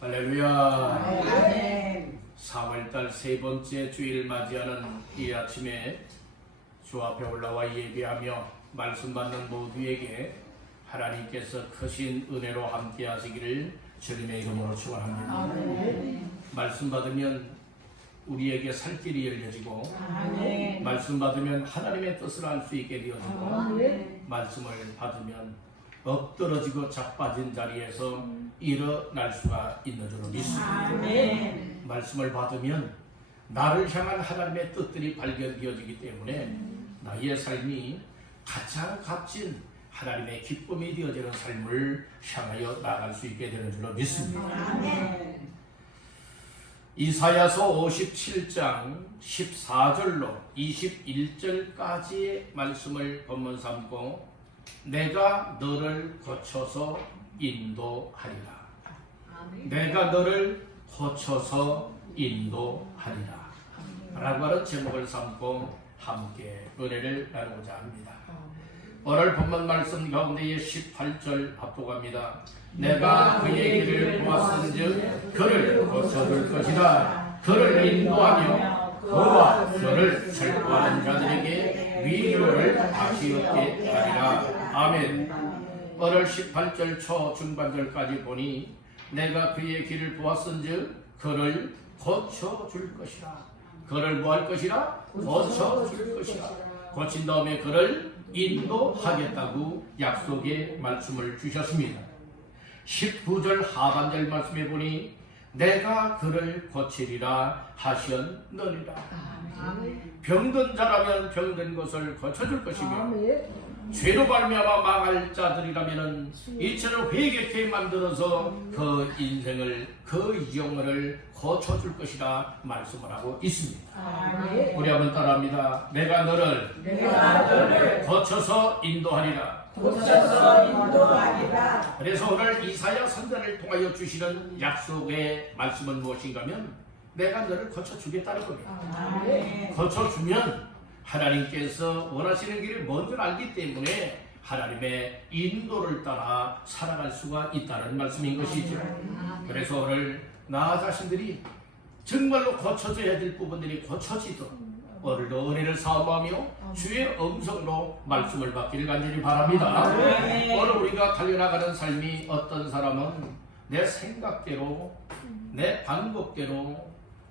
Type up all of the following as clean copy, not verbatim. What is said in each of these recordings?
할렐루야. 아멘. 4월달 세 번째 주일 맞이하는 이 아침에 주 앞에 올라와 예배하며 말씀 받는 모두에게 하나님께서 크신 은혜로 함께 하시기를 주님의 이름으로 축원합니다. 아멘. 말씀 받으면 우리에게 살 길이 열려지고, 아멘. 말씀 받으면 하나님의 뜻을 알 수 있게 되어지고, 아멘. 말씀을 받으면 엎드러지고 자빠진 자리에서 일어날 수가 있는 줄로 믿습니다. 아멘. 말씀을 받으면 나를 향한 하나님의 뜻들이 발견되어지기 때문에 나의 삶이 가장 값진 하나님의 기쁨이 되어지는 삶을 향하여 나아갈 수 있게 되는 줄로 믿습니다. 아멘. 이사야서 57장 14절로 21절까지의 말씀을 본문 삼고 내가 너를 거쳐서 인도하리라. 아멘. 내가 너를 거쳐서 인도하리라 라고 하는 제목을 삼고 함께 은혜를 나누고자 합니다. 오늘 본문 말씀 가운데에 18절 합독합니다. 내가 그의 길을 보았은즉 그를 거쳐줄 것이라. 그를 인도하며 그와 그를 살포하는 자들에게 위로를 다시 얻게 하리라. 아멘. 오늘 18절 초 중반절까지 보니 내가 그의 길을 보았은즉 그를 거쳐줄 것이라. 그를 뭐 할 것이라? 거쳐줄 것이라. 거친 다음에 그를 인도하겠다고 약속의 말씀을 주셨습니다. 19절 하반절 말씀에 보니 내가 그를 거치리라 하셨느니라. 병든 자라면 병든 것을 거쳐줄 것이며 죄로 말미암아 망할 자들이라면 이처럼 회개케 만들어서 그 인생을, 그 영혼을 거쳐줄 것이라 말씀을 하고 있습니다. 우리 한번 따라합니다. 내가 너를 거쳐서 인도하리라. 그래서 오늘 이사야 선지자를 통하여 주시는 약속의 말씀은 무엇인가 하면 내가 너를 거쳐주겠다는 겁니다. 거쳐주면 하나님께서 원하시는 길을 먼저 알기 때문에 하나님의 인도를 따라 살아갈 수가 있다는 말씀인 것이죠. 그래서 오늘 나 자신들이 정말로 거쳐져야 될 부분들이 거쳐지도록 오늘도 은혜를 사모하며 주의 음성으로 말씀을 받기를 간절히 바랍니다. 오늘 우리가 달려나가는 삶이 어떤 사람은 내 생각대로, 내 방법대로,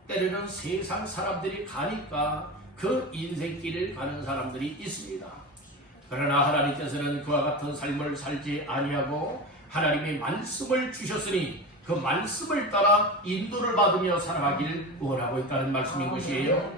때로는 세상 사람들이 가니까 그 인생길을 가는 사람들이 있습니다. 그러나 하나님께서는 그와 같은 삶을 살지 아니하고 하나님의 말씀을 주셨으니 그 말씀을 따라 인도를 받으며 살아가길 원하고 있다는 말씀인 것이에요.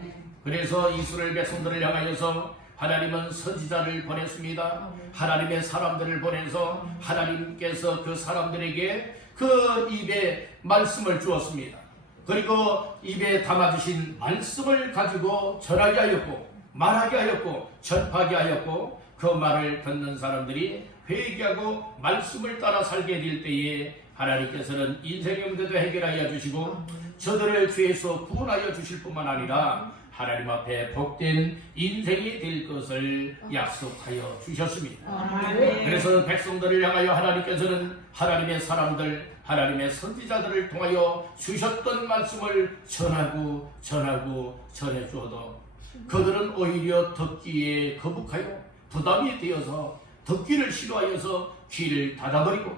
그래서 이스라엘 백성들을 향하여서 하나님은 선지자를 보냈습니다. 하나님의 사람들을 보내서 하나님께서 그 사람들에게 그 입에 말씀을 주었습니다. 그리고 입에 담아주신 말씀을 가지고 전하게 하였고 말하게 하였고 전파하게 하였고 그 말을 듣는 사람들이 회개하고 말씀을 따라 살게 될 때에 하나님께서는 인생의 문제도 해결하여 주시고 저들을 죄에서 구원하여 주실 뿐만 아니라 하나님 앞에 복된 인생이 될 것을 약속하여 주셨습니다. 그래서 백성들을 향하여 하나님께서는 하나님의 사람들, 하나님의 선지자들을 통하여 주셨던 말씀을 전하고 전해주어도 그들은 오히려 듣기에 거북하여 부담이 되어서 듣기를 싫어하여서 귀를 닫아버리고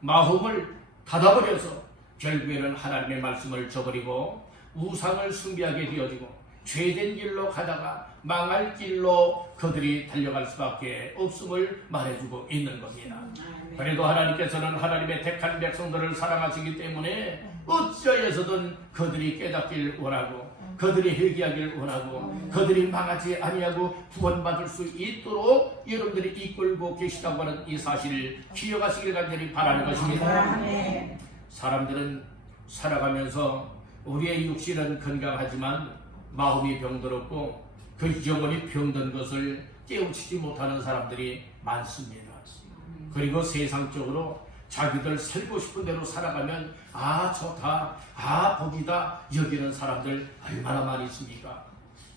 마음을 닫아버려서 결국에는 하나님의 말씀을 저버리고 우상을 숭배하게 되어지고 죄된 길로 가다가 망할 길로 그들이 달려갈 수밖에 없음을 말해주고 있는 겁니다. 그래도 하나님께서는 하나님의 택한 백성들을 사랑하시기 때문에 어찌하여서든 그들이 깨닫길 원하고 그들이 회개하길 원하고 그들이 망하지 아니하고 구원받을 수 있도록 여러분들이 이끌고 계시다고 하는 이 사실을 기억하시길 간절히 바라는 것입니다. 사람들은 살아가면서 우리의 육신은 건강하지만 마음이 병들었고 그 영혼이 병든 것을 깨우치지 못하는 사람들이 많습니다. 그리고 세상적으로 자기들 살고 싶은 대로 살아가면 아 좋다, 아 복이다 여기는 사람들 얼마나 많이 있습니까?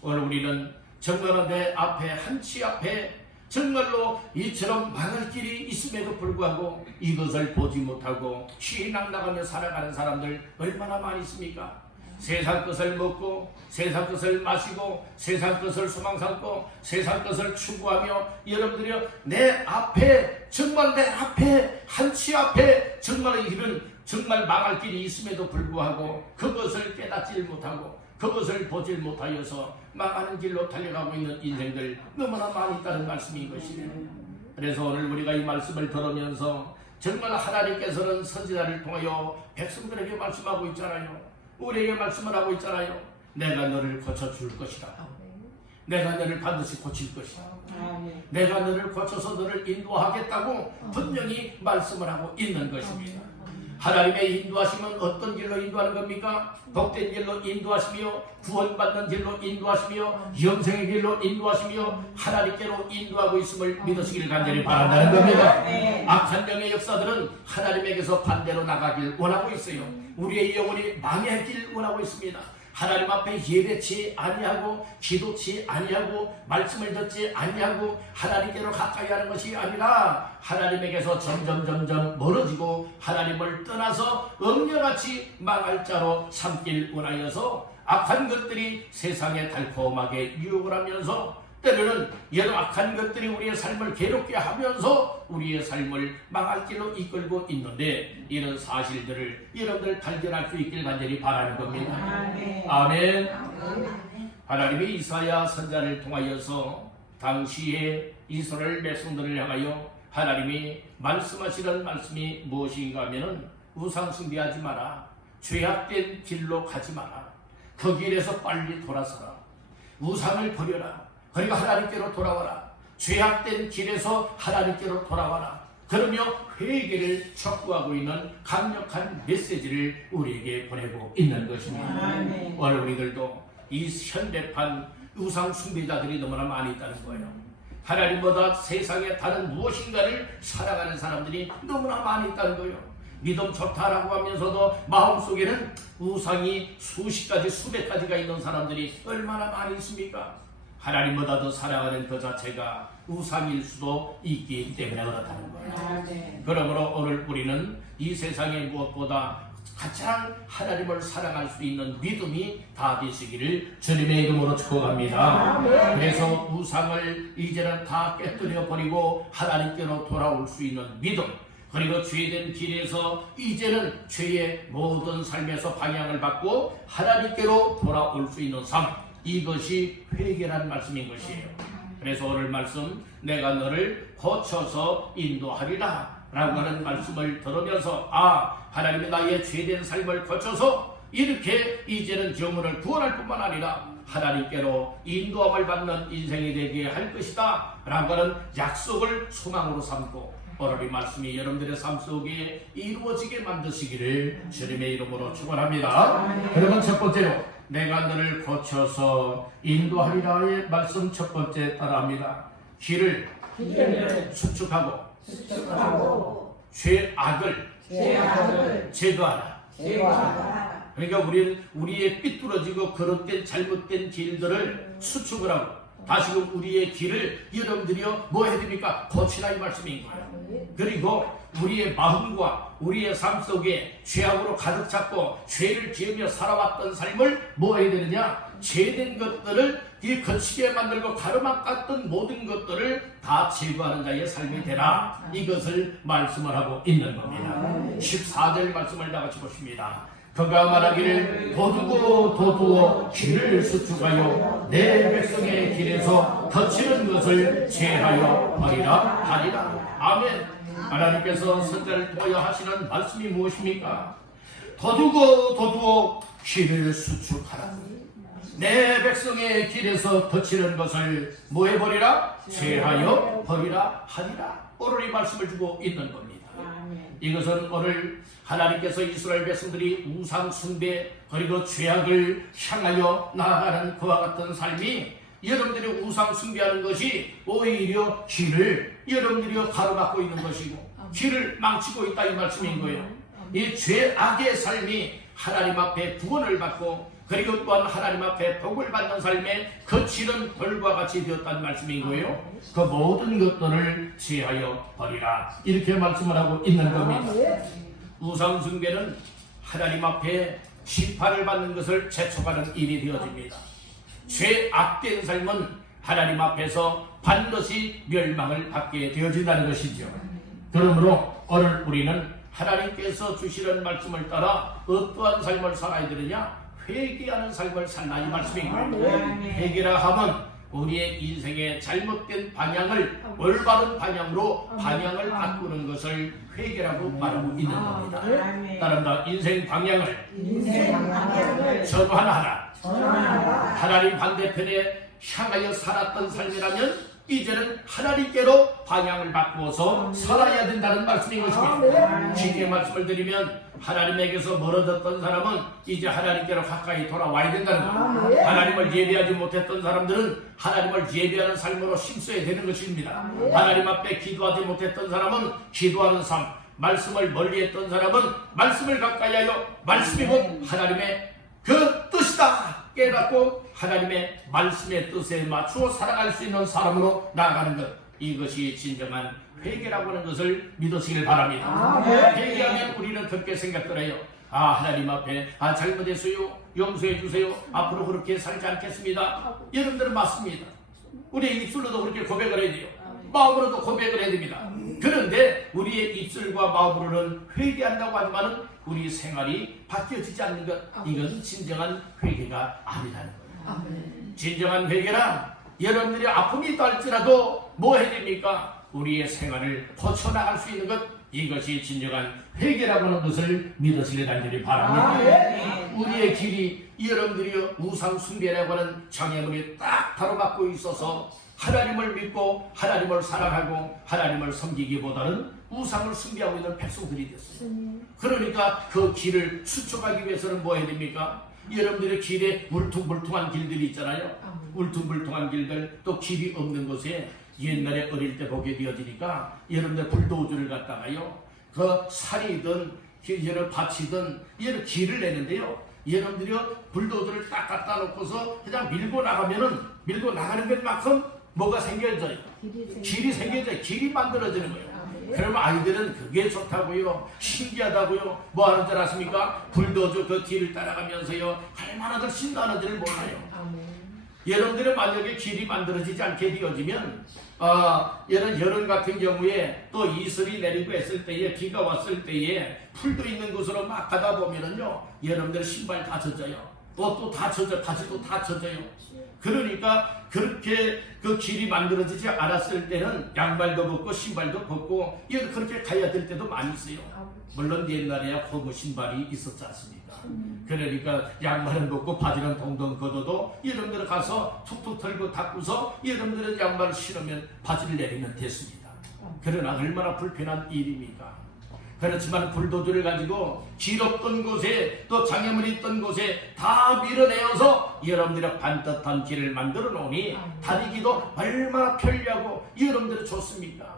오늘 우리는 정말 내 앞에 한치 앞에 정말로 이처럼 망할 길이 있음에도 불구하고 이것을 보지 못하고 쉬낭나가며 살아가는 사람들 얼마나 많이 있습니까? 세상 것을 먹고 세상 것을 마시고 세상 것을 소망 삼고 세상 것을 추구하며 여러분들이요, 내 앞에 정말 내 앞에 한치 앞에 정말 이런 정말 망할 길이 있음에도 불구하고 그것을 깨닫지 못하고 그것을 보질 못하여서 망하는 길로 달려가고 있는 인생들 너무나 많이 있다는 말씀인 것이에요. 그래서 오늘 우리가 이 말씀을 들으면서 정말 하나님께서는 선지자를 통하여 백성들에게 말씀하고 있잖아요. 우리에게 말씀을 하고 있잖아요. 내가 너를 고쳐줄 것이다. 내가 너를 반드시 고칠 것이다. 내가 너를 고쳐서 너를 인도하겠다고 분명히 말씀을 하고 있는 것입니다. 하나님의 인도하심은 어떤 길로 인도하는 겁니까? 복된 길로 인도하시며 구원받는 길로 인도하시며 영생의 길로 인도하시며 하나님께로 인도하고 있음을 믿으시길 간절히 바란다는 겁니다. 악한 영의 역사들은 하나님에게서 반대로 나가길 원하고 있어요. 우리의 영혼이 망해길 원하고 있습니다. 하나님 앞에 예배치 아니하고 기도치 아니하고 말씀을 듣지 아니하고 하나님께로 가까이 하는 것이 아니라 하나님에게서 점점 멀어지고 하나님을 떠나서 엄녀같이 망할 자로 삼길 원하여서 악한 것들이 세상에 달콤하게 유혹을 하면서 때로는 여러 악한 것들이 우리의 삶을 괴롭게 하면서 우리의 삶을 망할 길로 이끌고 있는데 이런 사실들을 여러분들 발견할 수 있길 간절히 바라는 겁니다. 아멘. 하나님이 이사야 선지자를 통하여서 당시에 이스라엘 백성들을 향하여 하나님이 말씀하시는 말씀이 무엇인가 하면은 우상 숭배하지 마라. 죄악된 길로 가지 마라. 그 길에서 빨리 돌아서라. 우상을 버려라. 그리고 하나님께로 돌아와라. 죄악된 길에서 하나님께로 돌아와라. 그러며 회개를 촉구하고 있는 강력한 메시지를 우리에게 보내고 있는 것입니다. 오늘 우리들도 이 현대판 우상 숭배자들이 너무나 많이 있다는 거예요. 하나님보다 세상에 다른 무엇인가를 살아가는 사람들이 너무나 많이 있다는 거예요. 믿음 좋다라고 하면서도 마음속에는 우상이 수십 가지 수백 가지가 있는 사람들이 얼마나 많이 있습니까? 하나님보다 더 사랑하는 그 자체가 우상일 수도 있기 때문에 그렇다는 거예요. 그러므로 오늘 우리는 이 세상에 무엇보다 가장 하나님을 사랑할 수 있는 믿음이 다 되시기를 주님의 이름으로 축복합니다. 그래서 우상을 이제는 다 깨뜨려 버리고 하나님께로 돌아올 수 있는 믿음, 그리고 죄된 길에서 이제는 죄의 모든 삶에서 방향을 바꾸어 하나님께로 돌아올 수 있는 삶, 이것이 회개라는 말씀인 것이에요. 그래서 오늘 말씀, 내가 너를 고쳐서 인도하리라 라고 하는 말씀을 들으면서 하나님이 나의 죄된 삶을 고쳐서 이렇게 이제는 영혼을 구원할 뿐만 아니라 하나님께로 인도함을 받는 인생이 되게 할 것이다 라고 하는 약속을 소망으로 삼고 오늘 이 말씀이 여러분들의 삶 속에 이루어지게 만드시기를 주님의 이름으로 축원합니다. 그러면 첫 번째로 내가 너를 고쳐서 인도하리라의 말씀 첫 번째 따라합니다. 길을 수축하고 죄악을 제거하라. 그러니까 우리의 삐뚤어지고 거룩된 잘못된 길들을 수축을 하고 다시금 우리의 길을 여러분들이요 뭐 해야 됩니까? 고치라 이 말씀인 거예요. 그리고 우리의 마음과 우리의 삶 속에 죄악으로 가득 찼고 죄를 지으며 살아왔던 삶을 뭐 해야 되느냐? 죄된 것들을 거치게 만들고 가르막 같은 모든 것들을 다 제거하는 자의 삶이 되라. 이것을 말씀을 하고 있는 겁니다. 14절 말씀을 다 같이 보십니다. 그가 말하기를 도두어 길을 수축하여 내 백성의 길에서 거치는 것을 제하여 버리라 하리라. 아멘. 하나님께서 선지자를 통하여 하시는 말씀이 무엇입니까? 도두어 길을 수축하라. 내 백성의 길에서 거치는 것을 뭐 해버리라? 제하여 버리라 하리라. 오늘 이 말씀을 주고 있는 겁니다. 이것은 오늘 하나님께서 이스라엘 백성들이 우상 숭배 그리고 죄악을 향하여 나아가는 그와 같은 삶이 여러분들이 우상 숭배하는 것이 오히려 길을 여러분들이 가로막고 있는 것이고 길을 망치고 있다 이 말씀인 거예요. 이 죄악의 삶이 하나님 앞에 구원을 받고 그리고 또한 하나님 앞에 복을 받는 삶의 그 질은 벌과 같이 되었다는 말씀인 거예요. 그 모든 것들을 제하여 버리라, 이렇게 말씀을 하고 있는 겁니다. 우상 숭배는 하나님 앞에 심판을 받는 것을 재촉하는 일이 되어집니다. 죄 악된 삶은 하나님 앞에서 반드시 멸망을 받게 되어진다는 것이죠. 그러므로 오늘 우리는 하나님께서 주시는 말씀을 따라 어떠한 삶을 살아야 되느냐? 회개하는 삶을 살라, 이 말씀입니다. 회개라 하면 우리의 인생의 잘못된 방향을 올바른 방향으로 방향을 바꾸는 것을 회개라고 말하고 있는 겁니다. 따른다, 인생 방향을 전환하라. 하나님 반대편에 향하여 살았던 삶이라면 이제는 하나님께로 방향을 바꾸어서 살아야 된다는 말씀인 것입니다. 쉽게 말씀을 드리면 하나님에게서 멀어졌던 사람은 이제 하나님께로 가까이 돌아와야 된다는 겁니다. 하나님을 예배하지 못했던 사람들은 하나님을 예배하는 삶으로 힘써야 되는 것입니다. 하나님 앞에 기도하지 못했던 사람은 기도하는 삶, 말씀을 멀리했던 사람은 말씀을 가까이하여 말씀이 곧 하나님의 그 뜻이다 깨닫고 하나님의 말씀의 뜻에 맞추어 살아갈 수 있는 사람으로 나아가는 것, 이것이 진정한 회개라고 하는 것을 믿으시길 바랍니다. 회개하면 우리는 그렇게 생각들어요. 하나님 앞에 잘못했어요, 용서해 주세요, 앞으로 그렇게 살지 않겠습니다. 여러분들은 맞습니다. 우리의 입술로도 그렇게 고백을 해야 돼요. 마음으로도 고백을 해야 됩니다. 그런데 우리의 입술과 마음으로는 회개한다고 하지만은 우리 생활이 바뀌어지지 않는 것, 이것은 진정한 회개가 아니라는 거예요. 진정한 회개란 여러분들이 아픔이 있다 할지라도 뭐 해야 됩니까? 우리의 생활을 고쳐나갈 수 있는 것, 이것이 진정한 회개라고 하는 것을 믿으시길 간절히 바랍니다. 우리의 길이 여러분들이 우상 숭배라고 하는 장애물이 딱 가로막고 있어서 하나님을 믿고 하나님을 사랑하고 하나님을 섬기기보다는 우상을 숭배하고 있는 백성들이 됐어요. 그러니까 그 길을 수축하기 위해서는 뭐 해야 됩니까? 여러분들의 길에 울퉁불퉁한 길들이 있잖아요. 울퉁불퉁한 길들, 또 길이 없는 곳에 옛날에 어릴 때 보게 되어지니까 여러분들 불도저를 갖다가요, 그 산이든 여러 밭이든 여러 길을 내는데요, 여러분들이요 불도저를 딱 갖다 놓고서 그냥 밀고 나가면은 밀고 나가는 것만큼 뭐가 생겨져요? 길이 생겨져요. 길이 만들어지는 거예요. 그러면 아이들은 그게 좋다고요, 신기하다고요, 뭐 하는 줄 아십니까? 불도저 그 길을 따라가면서요 얼마나들 신나는지를 몰라요. 여러분들은 만약에 길이 만들어지지 않게 되어지면 여름 같은 경우에 또 이슬이 내리고 했을 때에, 비가 왔을 때에 풀도 있는 곳으로 막 가다 보면은요 여러분들 신발 다 젖어요. 옷도 다 젖어요. 바지도 다 젖어요. 그러니까 그렇게 그 길이 만들어지지 않았을 때는 양말도 벗고 신발도 벗고 그렇게 가야 될 때도 많이 있어요. 물론 옛날에야 고무 신발이 있었지 않습니까? 그러니까 양말은 벗고 바지는 동동 걷어도 여러분들 가서 툭툭 털고 닦고서 여러분들은 양말을 신으면 바지를 내리면 됐습니다. 그러나 얼마나 불편한 일입니까? 그렇지만 불도저를 가지고 길 없던 곳에 또 장애물이 있던 곳에 다 밀어내어서 여러분들의 반듯한 길을 만들어 놓으니 다니기도 얼마나 편리하고 여러분들이 좋습니까?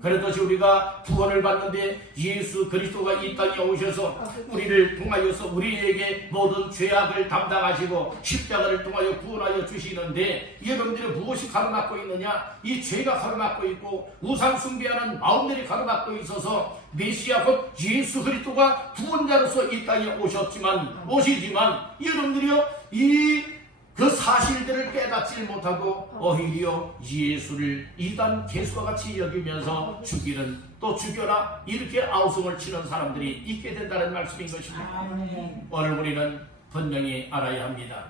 그렇듯이 우리가 구원을 받는데 예수 그리스도가 이 땅에 오셔서 우리를 통하여서 우리에게 모든 죄악을 담당하시고 십자가를 통하여 구원하여 주시는데 여러분들이 무엇이 가로막고 있느냐? 이 죄가 가로막고 있고 우상 숭배하는 마음들이 가로막고 있어서 메시아 곧 예수 그리스도가 구원자로서 이 땅에 오시지만 여러분들이요 그 사실들을 깨닫지 못하고 오히려 예수를 이단 개수와 같이 여기면서 죽이는, 또 죽여라 이렇게 아우성을 치는 사람들이 있게 된다는 말씀인 것입니다. 오늘 우리는 분명히 알아야 합니다.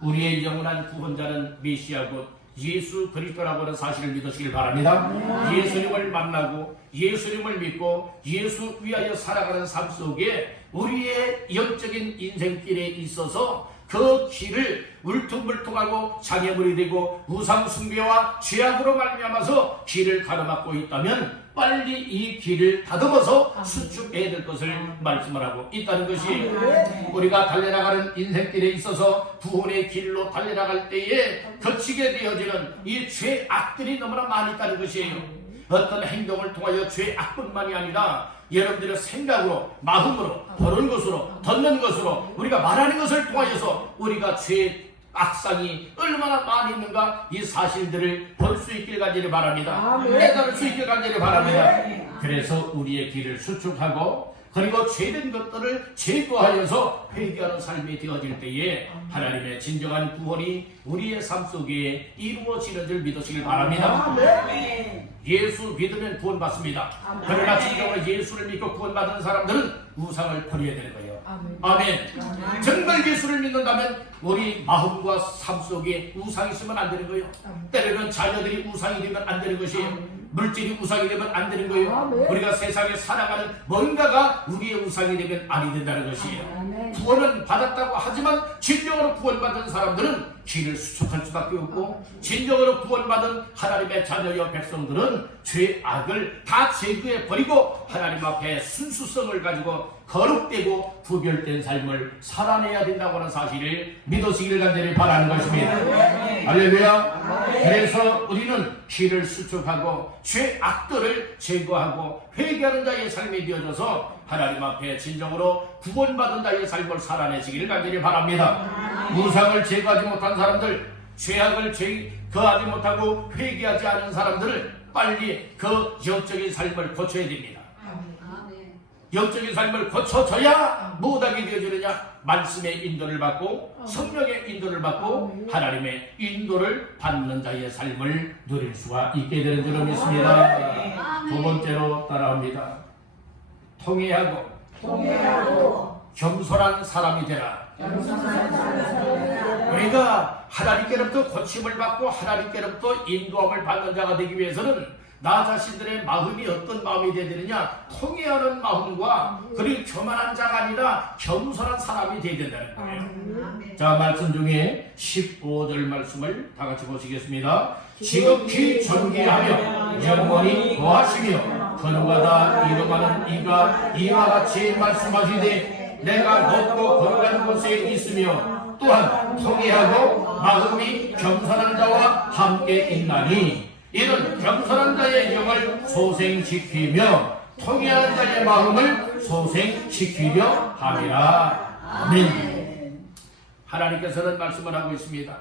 우리의 영원한 구원자는 메시아고 예수 그리스도라고 하는 사실을 믿으시길 바랍니다. 예수님을 만나고 예수님을 믿고 예수 위하여 살아가는 삶 속에 우리의 영적인 인생길에 있어서 그 길을 울퉁불퉁하고 장애물이 되고 우상 숭배와 죄악으로 말미암아서 길을 가로막고 있다면 빨리 이 길을 다듬어서 수축해야 될 것을 말씀을 하고 있다는 것이에요. 우리가 달려나가는 인생길에 있어서 구원의 길로 달려나갈 때에 거치게 되어지는 이 죄악들이 너무나 많이 있다는 것이에요. 어떤 행동을 통하여 죄악뿐만이 아니라 여러분들의 생각으로, 마음으로, 보는 것으로, 듣는 것으로, 우리가 말하는 것을 통하여서 우리가 죄 악상이 얼마나 많이 있는가, 이 사실들을 볼 수 있길 간절히 바랍니다. 깨달을 수 있길 간절히 바랍니다. 그래서 우리의 길을 수축하고 그리고 죄된 것들을 제거하여서 회개하는 삶이 되어질 때에 하나님의 진정한 구원이 우리의 삶 속에 이루어지는 줄 믿으시길 바랍니다. 예수 믿으면 구원받습니다. 그러나 진정으로 예수를 믿고 구원받은 사람들은 우상을 버려야 되는 거예요. 아멘. 정말 예수를 믿는다면 우리 마음과 삶 속에 우상이 있으면 안 되는 거예요. 때로는 자녀들이 우상이 되면 안 되는 것이에요. 물질이 우상이 되면 안 되는 거예요. 우리가 세상에 살아가는 뭔가가 우리의 우상이 되면 아니 된다는 것이에요. 구원은 받았다고 하지만 진정으로 구원받은 사람들은 길을 수축할 수밖에 없고, 진정으로 구원받은 하나님의 자녀여 백성들은 죄악을 다 제거해 버리고 하나님 앞에 순수성을 가지고 거룩되고 구별된 삶을 살아내야 된다고 하는 사실을 믿으시기를 간절히 바라는 것입니다. 할렐루야. 그래서 우리는 길을 수축하고 죄악들을 제거하고 회개하는 자의 삶이 되어져서 하나님 앞에 진정으로 구원받은 자의 삶을 살아내시기를 간절히 바랍니다. 우상을 제거하지 못한 사람들, 죄악을 거하지 못하고 회개하지 않은 사람들을 빨리 그 영적인 삶을 고쳐야 됩니다. 영적인 삶을 고쳐져야 무엇하게 되어지느냐? 말씀의 인도를 받고 성령의 인도를 받고 하나님의 인도를 받는 자의 삶을 누릴 수가 있게 되는 줄을 믿습니다. 두 번째로 따라합니다. 통회하고 겸손한 사람이 되라. 우리가 하나님께로부터 고침을 받고 하나님께로부터 인도함을 받는 자가 되기 위해서는 나 자신들의 마음이 어떤 마음이 되어야 되느냐? 통회하는 마음과 그리고 교만한 자가 아니라 겸손한 사람이 되어야 된다는 거예요. 자, 말씀 중에 15절 말씀을 다 같이 보시겠습니다. 지극히 존귀하며 영원히 거하시며 거룩하다 이름하는 이가 이와 같이 말씀하시되 내가 높고 거룩한 곳에 있으며 또한 통회하고 마음이 겸손한 자와 함께 있나니 이는 겸손한 자의 영을 소생시키며 통회한 자의 마음을 소생시키려 함이라. 아멘. 하나님께서는 말씀을 하고 있습니다.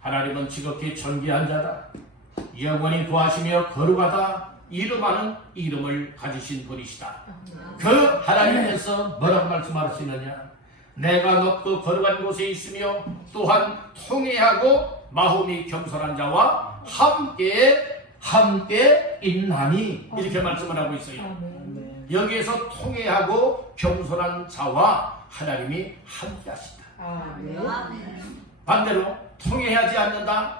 하나님은 지극히 존귀한 자다, 영원히 도하시며 거룩하다 이름하는 이름을 가지신 분이시다. 그 하나님께서 뭐라고 말씀하시느냐? 내가 높고 거룩한 곳에 있으며 또한 통회하고 마음이 겸손한 자와 함께 있나니 이렇게 말씀을 하고 있어요. 여기에서 통회하고 겸손한 자와 하나님이 함께 하신다. 반대로 통회하지 않는다,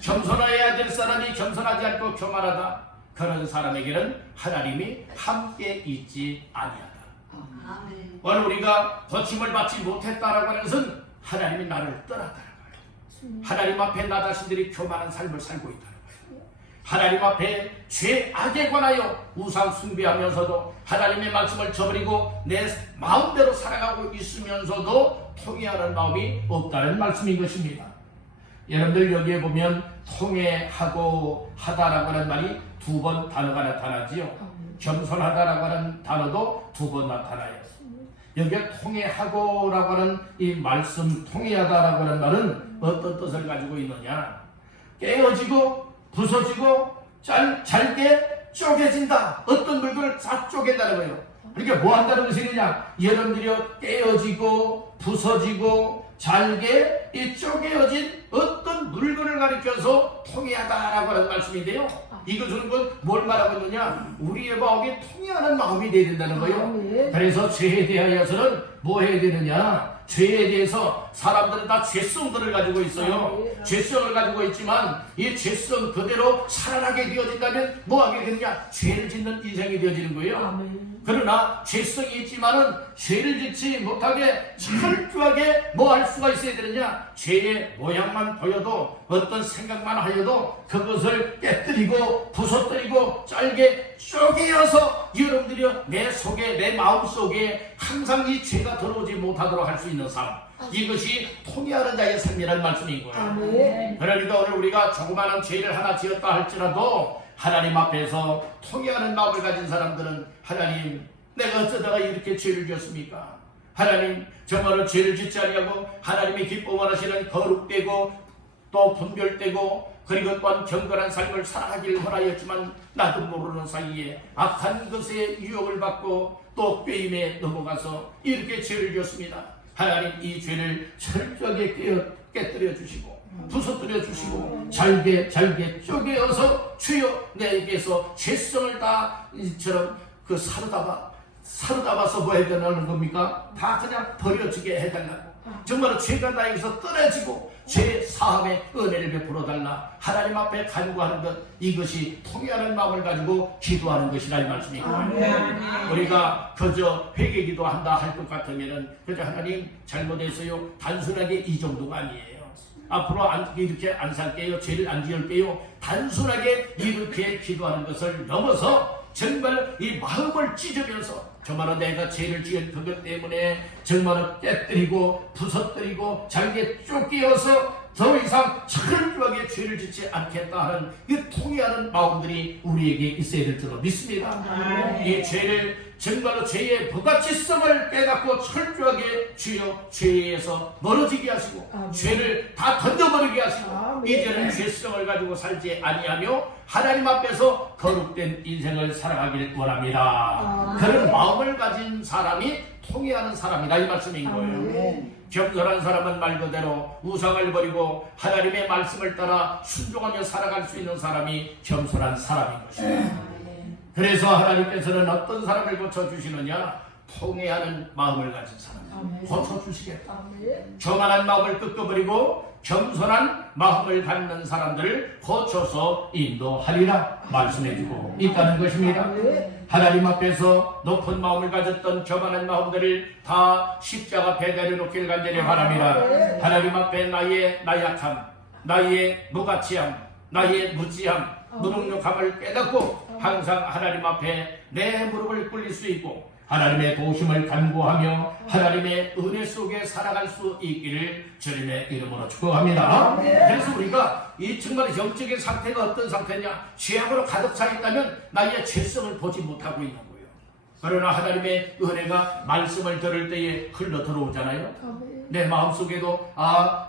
겸손해야 될 사람이 겸손하지 않고 교만하다, 그런 사람에게는 하나님이 함께 있지 아니하다. 오늘 우리가 고침을 받지 못했다라고 하는 것은 하나님이 나를 떠났다는 거예요. 하나님 앞에 나 자신들이 교만한 삶을 살고 있다는 거예요. 하나님 앞에 죄악에 관하여 우상 숭배하면서도 하나님의 말씀을 저버리고 내 마음대로 살아가고 있으면서도 통회하는 마음이 없다는 말씀인 것입니다. 여러분들 여기에 보면 통회하고 하다라고 하는 말이 두 번 단어가 나타나지요. 겸손하다라고 하는 단어도 두 번 나타나요. 여기에 통회하고라고 하는 이 말씀, 통회하다라고 하는 말은 어떤 뜻을 가지고 있느냐? 깨어지고 부서지고 잘게 쪼개진다. 어떤 물건을 다 쪼갠다는 거예요. 그러니까 뭐 한다는 것이냐? 여러분들이 깨어지고 부서지고 잘게 이 쪼개어진 어떤 물건을 가리켜서 통회하다라고 하는 말씀인데요. 이것은 뭘 말하고 있느냐? 우리의 마음이 통회하는 마음이 되어야 된다는 거예요. 그래서 죄에 대하여서는 뭐 해야 되느냐? 죄에 대해서 사람들은 다 죄성들을 가지고 있어요. 죄성을 가지고 있지만 이 죄성 그대로 살아나게 되어진다면 뭐 하게 되느냐? 죄를 짓는 인생이 되어지는 거예요. 그러나 죄성이 있지만은 죄를 짓지 못하게 철저하게 뭐 할 수가 있어야 되느냐? 죄의 모양만 보여도 어떤 생각만 하여도 그것을 깨뜨리고 부서뜨리고 짧게 쪼개어서 여러분들이 내 속에 내 마음속에 항상 이 죄가 들어오지 못하도록 할 수 있는 삶, 이것이 통회하는 자의 삶이라는 말씀인 거예요. 그러니까 오늘 우리가 조그마한 죄를 하나 지었다 할지라도 하나님 앞에서 통회하는 마음을 가진 사람들은 하나님, 내가 어쩌다가 이렇게 죄를 지었습니까? 하나님, 정말로 죄를 짓지 아니하고 하나님이 기뻐 원하시는 거룩되고 또 분별되고 그리고 또한 경건한 삶을 살아가길 원하였지만 나도 모르는 사이에 악한 것에 유혹을 받고 또 꾀임에 넘어가서 이렇게 죄를 지었습니다. 하나님, 이 죄를 철저하게 깨뜨려 주시고 부서뜨려 주시고 잘게 쪼개어서 주여 내게서 죄성을 다 이처럼 사로잡아서 뭐 해야 되는 겁니까? 다 그냥 버려지게 해달라고. 정말로 죄가 나에게서 떨어지고 죄 사함의 은혜를 베풀어 달라 하나님 앞에 간구하는 것, 이것이 통회하는 마음을 가지고 기도하는 것이라 이 말씀이고, 우리가 그저 회개 기도한다 할 것 같으면은 그저 하나님 잘못했어요, 단순하게 이 정도가 아니에요. 앞으로 이렇게 안 살게요, 죄를 안 지을게요, 단순하게 이렇게 기도하는 것을 넘어서 정말 이 마음을 찢으면서 정말로 내가 죄를 지은 그것 때문에 정말로 깨뜨리고 부서뜨리고 잘게 쫓기어서 더 이상 철저하게 죄를 짓지 않겠다 하는 이 통회하는 마음들이 우리에게 있어야 될 줄로 믿습니다. 이 죄를 정말로 죄의 부가치성을 깨닫고 철저하게 주여 죄에서 멀어지게 하시고 죄를 다 던져버리게 하시고 이제는 죄성을 가지고 살지 아니하며 하나님 앞에서 거룩된 인생을 살아가길 원합니다. 그런 마음을 가진 사람이 통회하는 사람이다 이 말씀인 거예요. 겸손한 사람은 말 그대로 우상을 버리고 하나님의 말씀을 따라 순종하며 살아갈 수 있는 사람이 겸손한 사람인 것입니다. 그래서 하나님께서는 어떤 사람을 고쳐주시느냐? 통회하는 마음을 가진 사람 고쳐주시겠다. 교만한 마음을 꺾어버리고 겸손한 마음을 갖는 사람들을 고쳐서 인도하리라 말씀해주고 있다는 것입니다. 하나님 앞에서 높은 마음을 가졌던 교만한 마음들을 다 십자가 앞에 내려놓길 간절히 바랍니다. 하나님 앞에 나의 나약함, 나의 무가치함, 나의 무지함, 무능력함을 깨닫고 항상 하나님 앞에 내 무릎을 꿇릴 수 있고 하나님의 도우심을 간구하며 하나님의 은혜 속에 살아갈 수 있기를 주님의 이름으로 축복합니다. 그래서 우리가 이 정말 영적인 상태가 어떤 상태냐? 죄악으로 가득 차 있다면 나의 죄성을 보지 못하고 있는 거예요. 그러나 하나님의 은혜가 말씀을 들을 때에 흘러 들어오잖아요. 내 마음속에도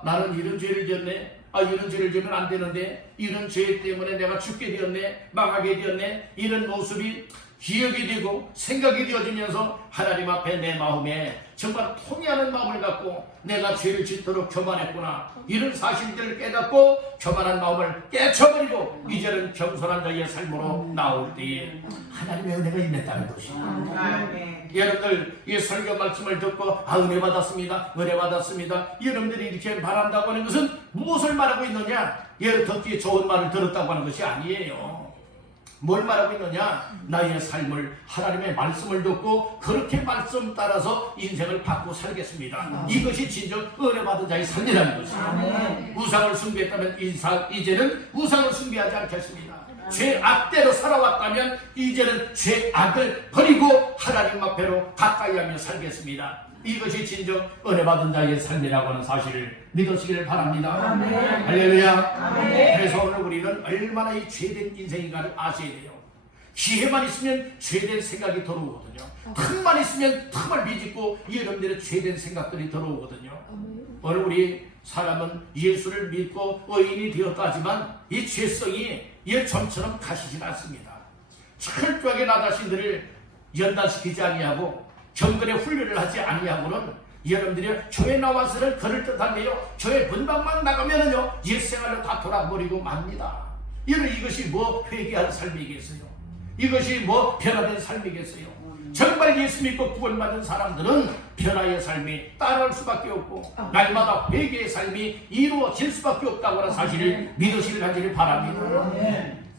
나는 이런 죄를 지었네, 이런 죄를 지으면 안 되는데, 이런 죄 때문에 내가 죽게 되었네, 망하게 되었네, 이런 모습이 기억이 되고 생각이 되어지면서 하나님 앞에 내 마음에 정말 통회하는 마음을 갖고 내가 죄를 짓도록 교만했구나, 이런 사실들을 깨닫고 교만한 마음을 깨쳐버리고 이제는 겸손한 자의 삶으로 나올 때에 하나님의 은혜가 임했다는 것입니다. 여러분들 이 설교 말씀을 듣고 은혜 받았습니다, 은혜 받았습니다, 여러분들이 이렇게 말한다고 하는 것은 무엇을 말하고 있느냐? 듣기 좋은 말을 들었다고 하는 것이 아니에요. 뭘 말하고 있느냐? 나의 삶을 하나님의 말씀을 듣고 그렇게 말씀 따라서 인생을 바꾸고 살겠습니다. 이것이 진정 은혜 받은 자의 삶이라는 것입니다. 우상을 숭배했다면 이제는 우상을 숭배하지 않겠습니다. 죄악대로 살아왔다면 이제는 죄악을 버리고 하나님 앞에로 가까이 하며 살겠습니다. 이것이 진정 은혜 받은 자의 삶이라고 하는 사실을 믿으시기를 바랍니다. 할렐루야. 그래서 오늘 우리는 얼마나 이 죄된 인생인가를 아셔야 돼요. 기회만 있으면 죄된 생각이 들어오거든요. 틈만 있으면 틈을 비집고 여러분들의 죄된 생각들이 들어오거든요. 오늘 우리 사람은 예수를 믿고 의인이 되었다 하지만 이 죄성이 예전처럼 가시진 않습니다. 철저하게 나 자신들을 연단시키지 아니하고 경건의 훈련을 하지 아니하고는 여러분들이 교회 나와서는 그럴듯한데요, 교회 본방만 나가면은요 옛생활로 다 돌아버리고 맙니다. 이것이 뭐 회개한 삶이겠어요? 이것이 뭐 변화된 삶이겠어요? 정말 예수 믿고 구원받은 사람들은 변화의 삶이 따라올 수밖에 없고 날마다 회개의 삶이 이루어질 수밖에 없다고 하는 사실을 믿으시길 간절히 바랍니다.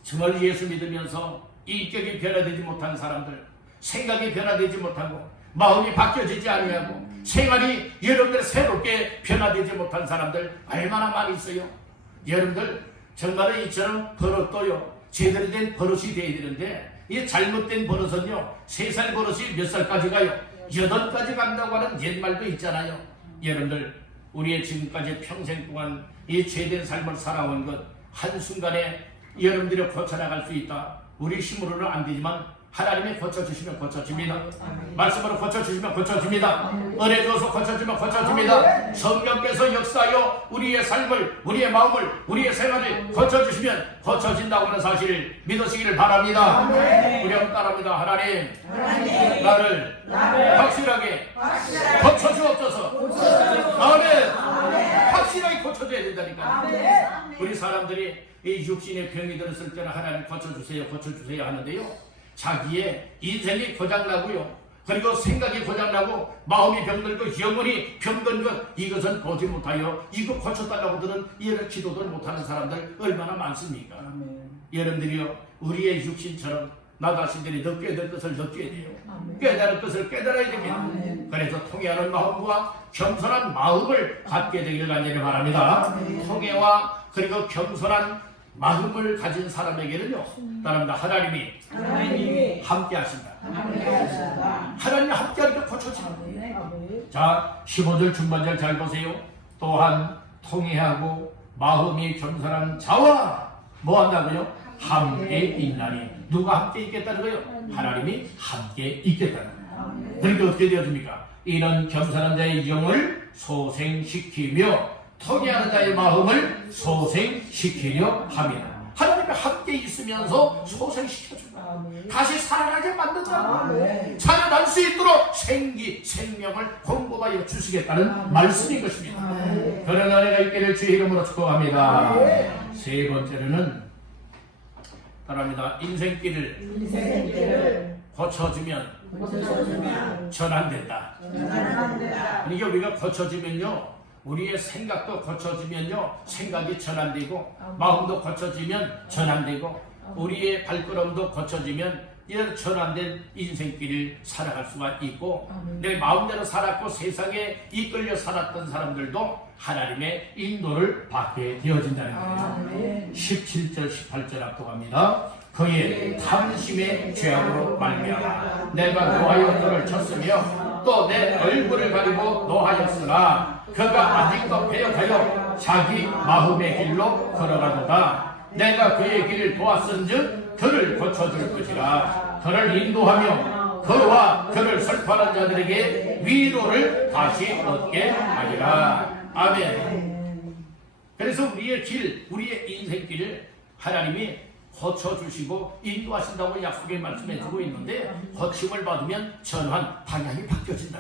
정말 예수 믿으면서 인격이 변화되지 못한 사람들, 생각이 변화되지 못하고 마음이 바뀌어지지 아니하고 생활이 여러분들 새롭게 변화되지 못한 사람들 얼마나 많이 있어요. 여러분들 정말 이처럼 버릇도요 제대로 된 버릇이 되어야 되는데 이 잘못된 버릇은요 3살 버릇이 몇 살까지 가요? 8까지 간다고 하는 옛말도 있잖아요. 여러분들 우리의 지금까지 평생 동안 이 죄된 삶을 살아온 것 한순간에 여러분들이 고쳐나갈 수 있다. 우리 힘으로는 안 되지만 하나님이 고쳐주시면 고쳐집니다. 말씀으로 고쳐주시면 고쳐줍니다. 은혜 주어서 고쳐주면 고쳐줍니다. 성령께서 역사하여 우리의 삶을, 우리의 마음을, 우리의 생활을 고쳐주시면 고쳐진다고 하는 사실을 믿으시기를 바랍니다. 우리 한번 따라합니다. 하나님, 나를 확실하게 고쳐주옵소서. 아멘. 확실하게 고쳐줘야 된다니까. 우리 사람들이 이 육신의 병이 들었을 때는 하나님 고쳐주세요, 고쳐주세요 하는데요. 자기의 인생이 고장나고요, 그리고 생각이 고장나고 마음이 병들고 영혼이 병든 것, 이것은 보지 못하여 이거 고쳐달라고들은 이런 기도들 못하는 사람들 얼마나 많습니까? 여러분들이요, 우리의 육신처럼 나 자신들이 느껴야 될 것을 느껴야 돼요. 깨달을 것을 깨달아야 됩니다. 그래서 통회하는 마음과 겸손한 마음을 갖게 되기를 간절히 바랍니다. 통회와 그리고 겸손한 마음을 가진 사람에게는요, 따릅니다. 하나님이 함께 하신다. 하나님이 함께 하니까 고쳐집니다. 자, 15절 중반절 잘 보세요. 또한 통회하고 마음이 겸손한 자와 뭐 한다고요? 함께 있나니. 누가 함께 있겠다는 거예요? 하나님이 함께 있겠다는 거예요. 그러니까 어떻게 되어집니까? 이런 겸손한 자의 영을 소생시키며 통회하는 자의 마음을 소생시키려 합니다. 하나님이 함께 있으면서 소생시켜준다. 다시 살아나게 만든다. 살아날 수 있도록 생명을 공급하여 주시겠다는 말씀인 것입니다. 그런 은혜가 있기를 주의 이름으로 축복합니다. 세 번째로는 따라합니다. 인생길을 고쳐주면 전환된다. 그러니까 우리가 고쳐주면요, 우리의 생각도 고쳐지면요, 생각이 전환되고, 마음도 고쳐지면 전환되고, 우리의 발걸음도 고쳐지면 이런 전환된 인생길을 살아갈 수가 있고, 내 마음대로 살았고 세상에 이끌려 살았던 사람들도 하나님의 인도를 받게 되어진다는 거예요. 17절 18절 압도합니다. 그의 탐심의 죄악으로 말미암아 내가 노하여 너를 쳤으며 또 내 얼굴을 가리고 노하였으나 그가 아직도 배역하여 자기 마음의 길로 걸어가도다. 내가 그의 길을 도왔은즉 그를 고쳐줄 것이라. 그를 인도하며 그와 그를 설파하는 자들에게 위로를 다시 얻게 하리라. 아멘. 그래서 우리의 길, 우리의 인생길을 하나님이 고쳐주시고 인도하신다고 약속의 말씀해 주고 있는데, 고침을 받으면 전환, 방향이 바뀌어진다.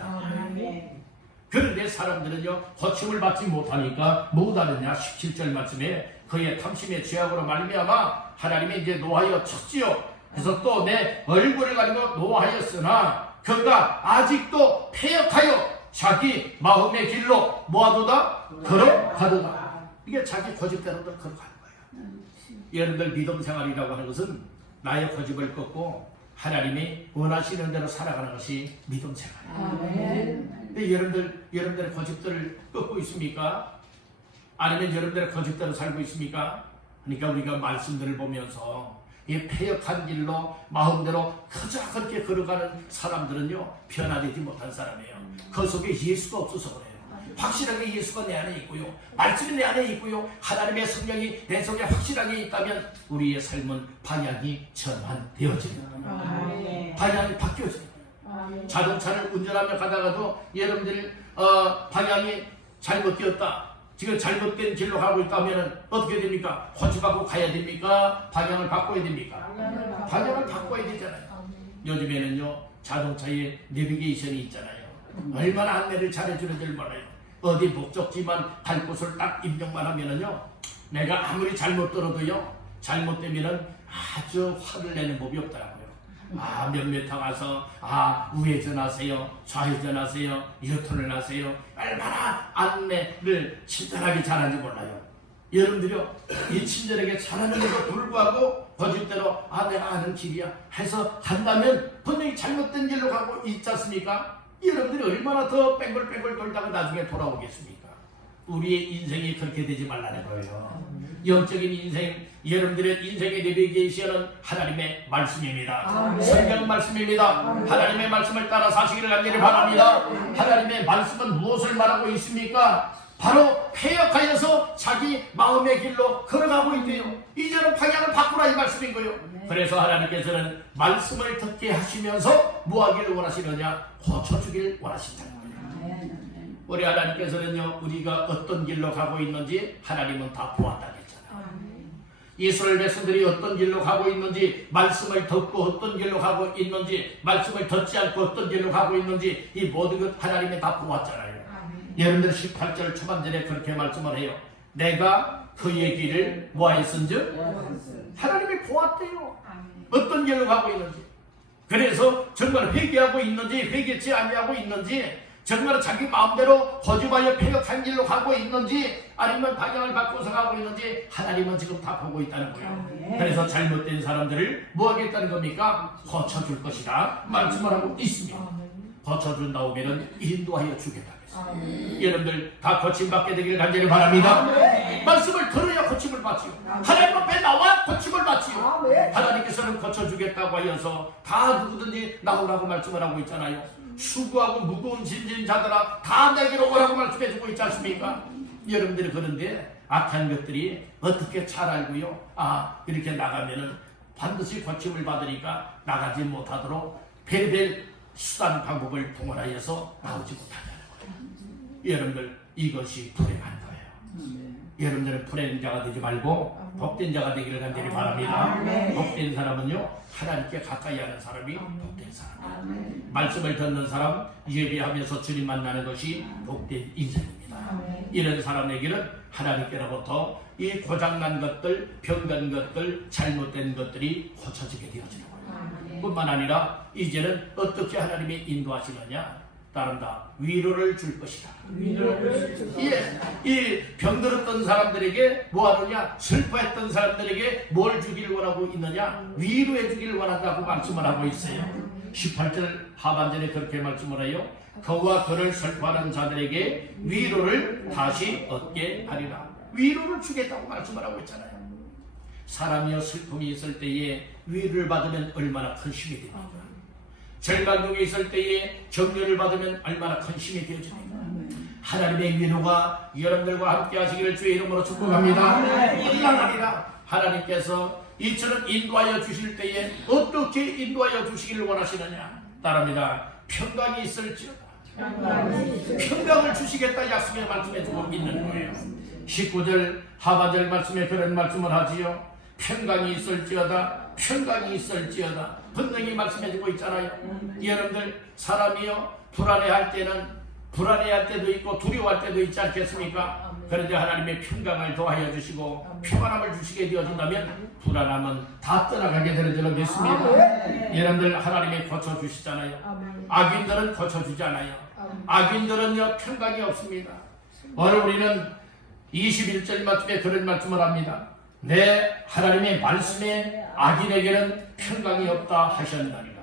그런데 사람들은요, 고침을 받지 못하니까 뭐하느냐. 17절 말씀에 그의 탐심의 죄악으로 말미암아 하나님이 이제 노하여 쳤지요. 그래서 또 내 얼굴을 가리고 노하였으나 그가 아직도 패역하여 자기 마음의 길로 뭐하도다? 걸어가도다. 이게 자기 고집대로들 걸어가는 거예요. 여러분들 믿음 생활이라고 하는 것은 나의 고집을 꺾고 하나님이 원하시는 대로 살아가는 것이 믿음 생활이에요. 근데 여러분들의 고집들을 꺾고 있습니까? 아니면 여러분들의 고집대로 살고 있습니까? 그러니까 우리가 말씀들을 보면서 이 패역한 길로 마음대로 그저 그렇게 걸어가는 사람들은요, 변화되지 못한 사람이에요. 그 속에 예수가 없어서 그래요. 확실하게 예수가 내 안에 있고요, 말씀이 내 안에 있고요, 하나님의 성령이 내 속에 확실하게 있다면 우리의 삶은 방향이 전환되어집니다. 방향이 바뀌어집니다. 자동차를 운전하며 가다가도 여러분들 방향이 잘못되었다, 지금 잘못된 길로 가고 있다면 어떻게 됩니까? 고집하고 가야 됩니까? 방향을 바꿔야 됩니까? 방향을 바꿔야 되잖아요. 요즘에는요, 자동차에 내비게이션이 있잖아요. 얼마나 안내를 잘해주는 줄 몰라요. 어디 목적지만 갈 곳을 딱 입력만 하면은요, 내가 아무리 잘못 들어도요, 잘못되면은 아주 화를 내는 법이 없더라고요. 몇 미터 가서 우회전하세요, 좌회전하세요, 유턴을 하세요. 얼마나 안내를 친절하게 잘하는지 몰라요. 여러분들이요, 이 친절하게 잘하는데도 불구하고 고집대로 내가 아는 길이야 해서 간다면 분명히 잘못된 길로 가고 있지 않습니까? 여러분들이 얼마나 더 뺑글뺑글 돌다가 나중에 돌아오겠습니까? 우리의 인생이 그렇게 되지 말라는 거예요. 영적인 인생, 여러분들의 인생의 내비게이션은 하나님의 말씀입니다. 성경 말씀입니다. 하나님의 말씀을 따라 사시기를 간절히 바랍니다. 하나님의 말씀은 무엇을 말하고 있습니까? 바로 폐역하여서 자기 마음의 길로 걸어가고 있대요. 이제는 방향을 바꾸라 이 말씀인 거예요. 그래서 하나님께서는 말씀을 듣게 하시면서 뭐 하기를 원하시느냐? 고쳐주길 원하신다는 거예요. 우리 하나님께서는요, 우리가 어떤 길로 가고 있는지 하나님은 다 보았다고 했잖아요. 이스라엘 백성들이 어떤 길로 가고 있는지, 말씀을 듣고 어떤 길로 가고 있는지, 말씀을 듣지 않고 어떤 길로 가고 있는지, 이 모든 것 하나님이 다 보았잖아요. 여러분들 18절 초반절에 그렇게 말씀을 해요. 내가 그의 길을 뭐하였은즉 하나님이 보았대요. 어떤 길로 가고 있는지. 그래서 정말 회개하고 있는지 회개치 아니하고 있는지, 정말 자기 마음대로 고집하여 폐역한 길로 가고 있는지, 아니면 방향을 바꿔서 가고 있는지 하나님은 지금 다 보고 있다는 거예요. 그래서 잘못된 사람들을 뭐 하겠다는 겁니까? 고쳐줄 것이다 말씀을 하고 있습니다. 고쳐준다 오면은 인도하여 주겠다. 여러분들 다 고침받게 되기를 간절히 바랍니다. 말씀을 들어야 고침을 받지요. 하나님 앞에 나와 고침을 받지요. 하나님께서는 고쳐주겠다고 하여서 다 누구든지 나오라고 말씀을 하고 있잖아요. 수고하고 무거운 짐진 자들아 다 내게로 오라고 말씀해주고 있지 않습니까? 여러분들이 그런데 악한 것들이 어떻게 잘 알고요, 이렇게 나가면은 반드시 고침을 받으니까 나가지 못하도록 별별 수단 방법을 동원하여서 나오지 못한다는 거예요. 여러분들 이것이 불행한 거예요. 여러분들은 불행한 자가 되지 말고 복된 자가 되기를 간절히 바랍니다. 복된 사람은요, 하나님께 가까이 하는 사람이 복된 사람이에요. 말씀을 듣는 사람, 예배하면서 주님 만나는 것이 복된 인생입니다. 이런 사람에게는 하나님께로부터 이 고장난 것들, 병든 것들, 잘못된 것들이 고쳐지게 되어지는 거예요. 뿐만 아니라 이제는 어떻게 하나님이 인도하시느냐? 따른다. 위로를 줄 것이다. 이 병들었던 사람들에게 뭐 하느냐? 슬퍼했던 사람들에게 뭘 주기를 원하고 있느냐? 위로해 주기를 원한다고 말씀을 하고 있어요. 18절 하반절에 그렇게 말씀을 해요. 그와 그를 슬퍼하는 자들에게 위로를 다시 얻게 하리라. 위로를 주겠다고 말씀을 하고 있잖아요. 사람이여 슬픔이 있을 때에 위로를 받으면 얼마나 큰 힘이 됩니까? 절망 중에 있을 때에 격려를 받으면 얼마나 큰 힘이 되어집니까? 하나님의 위로가 여러분들과 함께 하시기를 주의 이름으로 축복합니다. 일어나리라. 하나님께서 이처럼 인도하여 주실 때에 어떻게 인도하여 주시기를 원하시느냐? 따릅니다. 평강이 있을지어다. 평강을 주시겠다 약속의 말씀에 주고 있는 거예요. 19절 하반절 말씀에 그런 말씀을 하지요. 평강이 있을지어다. 평강이 있을지어다. 분명히 말씀해주고 있잖아요. 여러분들 사람이요, 불안해할 때도 있고 두려워할 때도 있지 않겠습니까? 그런데 하나님의 평강을 더하여 주시고 평안함을 주시게 되어진다면 불안함은 다 떠나가게 되는 줄로 믿습니다. 여러분들 하나님이 고쳐주시잖아요. 악인들은 고쳐주지 않아요. 악인들은요, 평강이 없습니다. 오늘 우리는 21절 말씀에 그런 말씀을 합니다. 내 하나님의 말씀에 악인에게는 평강이 없다 하셨나니라.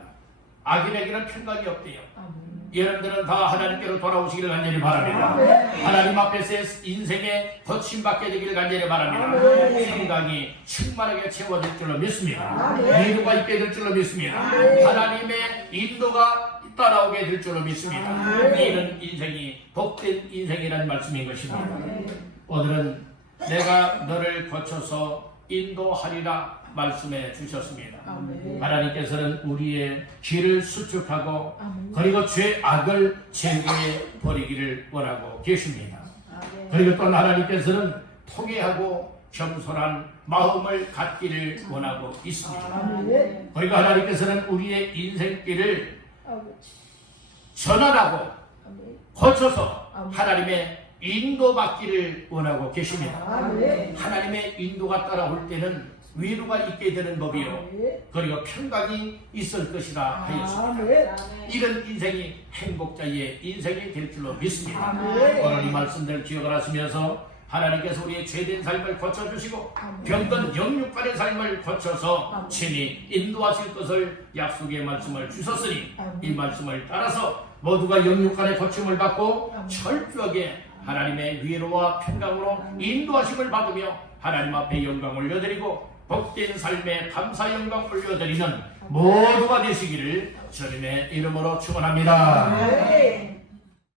악인에게는 평강이 없대요. 여러분들은 다 하나님께로 돌아오시기를 간절히 바랍니다. 하나님 앞에서 인생에 거침받게 되기를 간절히 바랍니다. 평강이 충만하게 채워질 줄로 믿습니다. 위로가 있게 될 줄로 믿습니다. 하나님의 인도가 따라오게 될 줄로 믿습니다. 이런 인생이 복된 인생이라는 말씀인 것입니다. 오늘은 내가 너를 고쳐서 인도하리라 말씀해 주셨습니다. 하나님께서는 우리의 죄를 수축하고 그리고 죄악을 제거해 버리기를 원하고 계십니다. 그리고 또 하나님께서는 통회하고 겸손한 마음을 갖기를 원하고 있습니다. 그리고 하나님께서는 우리의 인생길을 전환하고 고쳐서 하나님의 인도받기를 원하고 계십니다. 하나님의 인도가 따라올 때는 위로가 있게 되는 법이요, 그리고 평강이 있을 것이라 하였습니다. 이런 인생이 행복자의 인생이 될 줄로 믿습니다. 오늘 이 말씀들 기억을 하시면서 하나님께서 우리의 죄된 삶을 고쳐주시고 병든 영육간의 삶을 고쳐서 친히 인도하실 것을 약속의 말씀을 주셨으니 이 말씀을 따라서 모두가 영육간의 고침을 받고 철저하게 하나님의 위로와 평강으로 인도하심을 받으며 하나님 앞에 영광 올려드리고 복된 삶에 감사 영광 올려드리는 모두가 되시기를 주님의 이름으로 축원합니다.